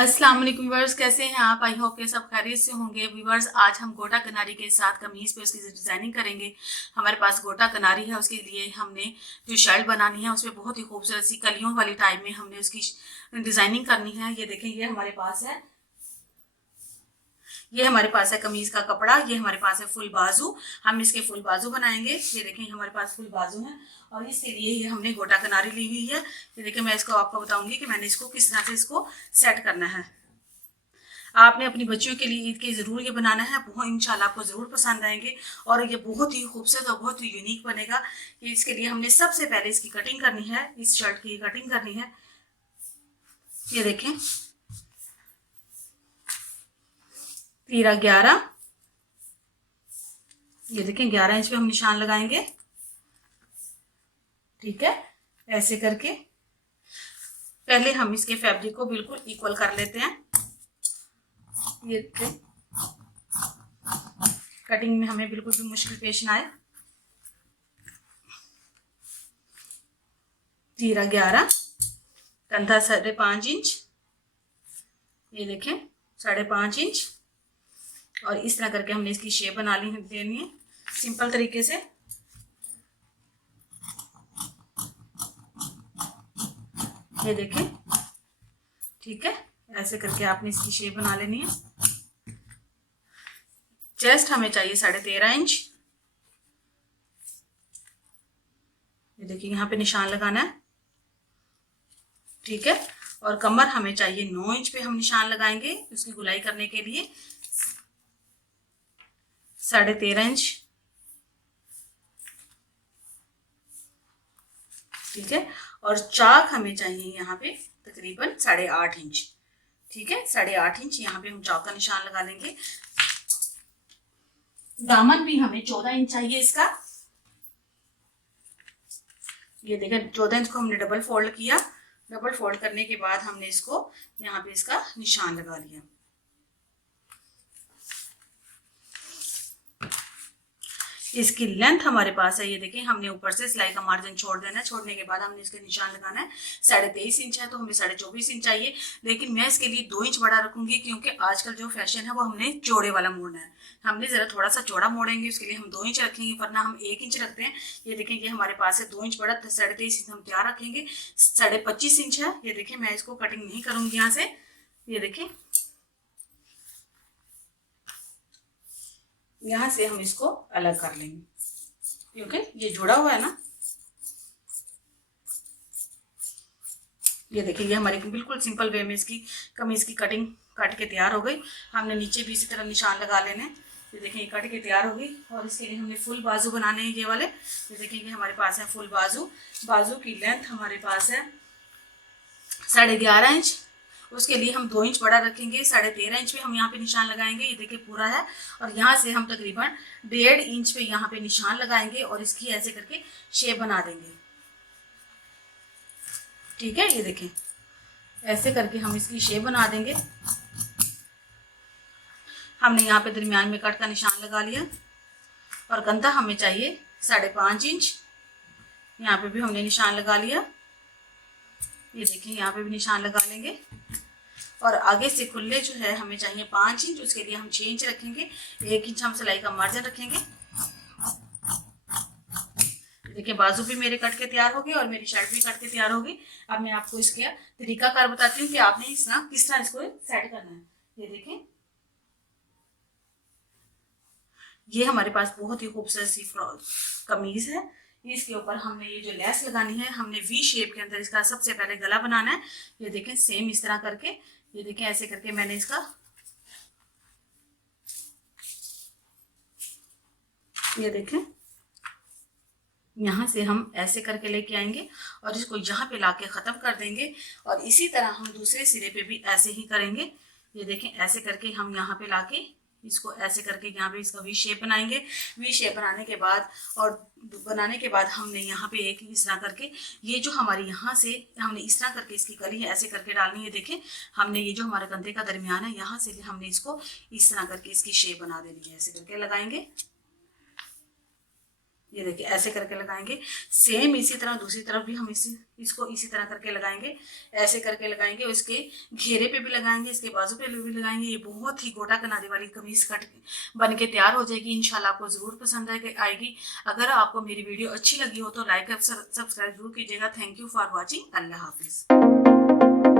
अस्सलाम वालेकुम व्यूअर्स, कैसे हैं आप? आई होप के सब खैरियत से होंगे। व्यूअर्स, आज हम गोटा कनारी के साथ कमीज पे उसकी डिजाइनिंग करेंगे। हमारे पास गोटा कनारी है, उसके लिए हमने जो शर्ट बनानी है उसमें बहुत ही खूबसूरत सी कलियों वाली टाइप में हमने उसकी डिजाइनिंग करनी है। ये देखें, ये हमारे पास है कमीज का कपड़ा। ये हमारे पास है फुल बाजू। हम इसके फुल बाजू बनाएंगे। ये देखें, हमारे पास फुल बाजू है और इसके लिए ये हमने गोटा कनारी ली हुई है। ये देखें, मैं इसको आपको बताऊंगी कि मैंने इसको किस तरह से इसको सेट करना है। आपने अपनी बच्चियों के लिए ईद के जरूर ये बनाना है, वो इंशाल्लाह आपको जरूर पसंद आएंगे और ये बहुत ही खूबसूरत और बहुत ही यूनिक बनेगा। इसके लिए हमने सबसे पहले इसकी कटिंग करनी है, इस शर्ट की कटिंग करनी है। ये देखें, 13-11, ये देखें 11 इंच पे हम निशान लगाएंगे। ठीक है, ऐसे करके पहले हम इसके फैब्रिक को बिल्कुल इक्वल कर लेते हैं। ये देखें, कटिंग में हमें बिल्कुल भी मुश्किल पेश ना आए। 13-11, कंधा 5.5 इंच, ये देखें 5.5 इंच, और इस तरह करके हमने इसकी शेप बना देनी है सिंपल तरीके से। ये देखें, ठीक है, ऐसे करके आपने इसकी शेप बना लेनी है। चेस्ट हमें चाहिए 13.5 इंच। ये देखिए, यहाँ पे निशान लगाना है। ठीक है, और कमर हमें चाहिए 9 इंच पे हम निशान लगाएंगे उसकी गुलाई करने के लिए। 13.5 इंच। ठीक है, और चाक हमें चाहिए यहाँ पे तकरीबन 8.5 इंच। ठीक है, 8.5 इंच यहाँ पे हम चाक का निशान लगा लेंगे। दामन भी हमें 14 इंच चाहिए इसका। ये देखें, 14 इंच को हमने डबल फोल्ड किया। डबल फोल्ड करने के बाद हमने इसको यहाँ पे इसका निशान लगा लिया। इसकी लेंथ हमारे पास है, ये देखें, हमने ऊपर से सिलाई का मार्जिन छोड़ देना है। छोड़ने के बाद हमने इसके निशान लगाना है। 23.5 इंच है तो हमें 24.5 इंच चाहिए, लेकिन मैं इसके लिए 2 इंच बड़ा रखूंगी क्योंकि आजकल जो फैशन है वो हमने चौड़े वाला मोड़ना है। हमने जरा थोड़ा सा चौड़ा मोड़ेंगे, उसके लिए हम 2 इंच रखेंगे, वरना हम 1 इंच रखते हैं। ये देखें, ये हमारे पास है 2 इंच बड़ा, 23.5 इंच हम तैयार रखेंगे। 25.5 इंच है। ये देखें, मैं इसको कटिंग नहीं करूंगी यहाँ से। ये देखें, यहाँ से हम इसको अलग कर लेंगे क्योंकि ये जुड़ा हुआ है ना। ये देखिए, ये हमारी बिल्कुल सिंपल वे में इसकी कमीज की कटिंग कट के तैयार हो गई। हमने नीचे भी इसी तरह निशान लगा लेने। ये देखिए, ये कट के तैयार हो गई और इसके लिए हमने फुल बाजू बनाने हैं ये वाले। ये देखिए, ये हमारे पास है फुल बाजू। बाजू की लेंथ हमारे पास है 11.5 इंच। उसके लिए हम 2 इंच बड़ा रखेंगे। 13.5 इंच पे हम यहाँ पे निशान लगाएंगे। ये देखिए पूरा है, और यहाँ से हम तकरीबन 1.5 इंच पे यहाँ पे निशान लगाएंगे और इसकी ऐसे करके शेप बना देंगे। ठीक है, ये देखें, ऐसे करके हम इसकी शेप बना देंगे। हमने यहाँ पे दरमियान में कट का निशान लगा लिया और कंधा हमें चाहिए 5.5 इंच। यहाँ पे भी हमने निशान लगा लिया। ये देखिए, यहाँ पे भी निशान लगा लेंगे और आगे से खुले जो है हमें चाहिए 5 इंच। उसके लिए हम 6 इंच रखेंगे। 1 इंच हम सिलाई का मार्जिन रखेंगे। देखिए, बाजू भी मेरे कट के तैयार हो गए और मेरी शर्ट भी कट के तैयार हो गई। अब मैं आपको इसका तरीकाकार बताती हूँ कि आपने किस तरह इसको सेट करना है। ये देखें, ये हमारे पास बहुत ही खूबसूरत सी कमीज है। इसके ऊपर हमने ये जो लेस लगानी है, हमने वी शेप के अंदर इसका सबसे पहले गला बनाना है। ये देखें, सेम इस तरह करके, ये देखें, ऐसे करके मैंने इसका, ये देखें, यहाँ से हम ऐसे करके लेके आएंगे और इसको यहाँ पे लाके ख़त्म कर देंगे। और इसी तरह हम दूसरे सिरे पे भी ऐसे ही करेंगे। ये देखें, ऐसे करके हम यहाँ पे लाके इसको ऐसे करके यहाँ पे इसका वी शेप बनाएंगे। वी शेप बनाने के बाद हमने यहाँ पे एक इस तरह करके, ये जो हमारी यहाँ से हमने इस तरह करके इसकी कली है ऐसे करके डालनी है। देखें, हमने ये जो हमारे कंधे का दरमियान है यहाँ से हमने इसको इस तरह करके इसकी शेप बना देनी है। ऐसे करके लगाएंगे। ये देखिए ऐसे करके लगाएंगे। सेम इसी तरह दूसरी तरफ भी हम इसको इसी तरह करके लगाएंगे, ऐसे करके लगाएंगे। इसके घेरे पे भी लगाएंगे, इसके बाजू पे भी लगाएंगे। ये बहुत ही गोटा किनारे वाली कमीज कट बन के तैयार हो जाएगी। इंशाल्लाह आपको जरूर पसंद आएगी। अगर आपको मेरी वीडियो अच्छी लगी हो तो लाइक और सब्सक्राइब जरूर कीजिएगा। Thank you for watching. Allah Hafiz.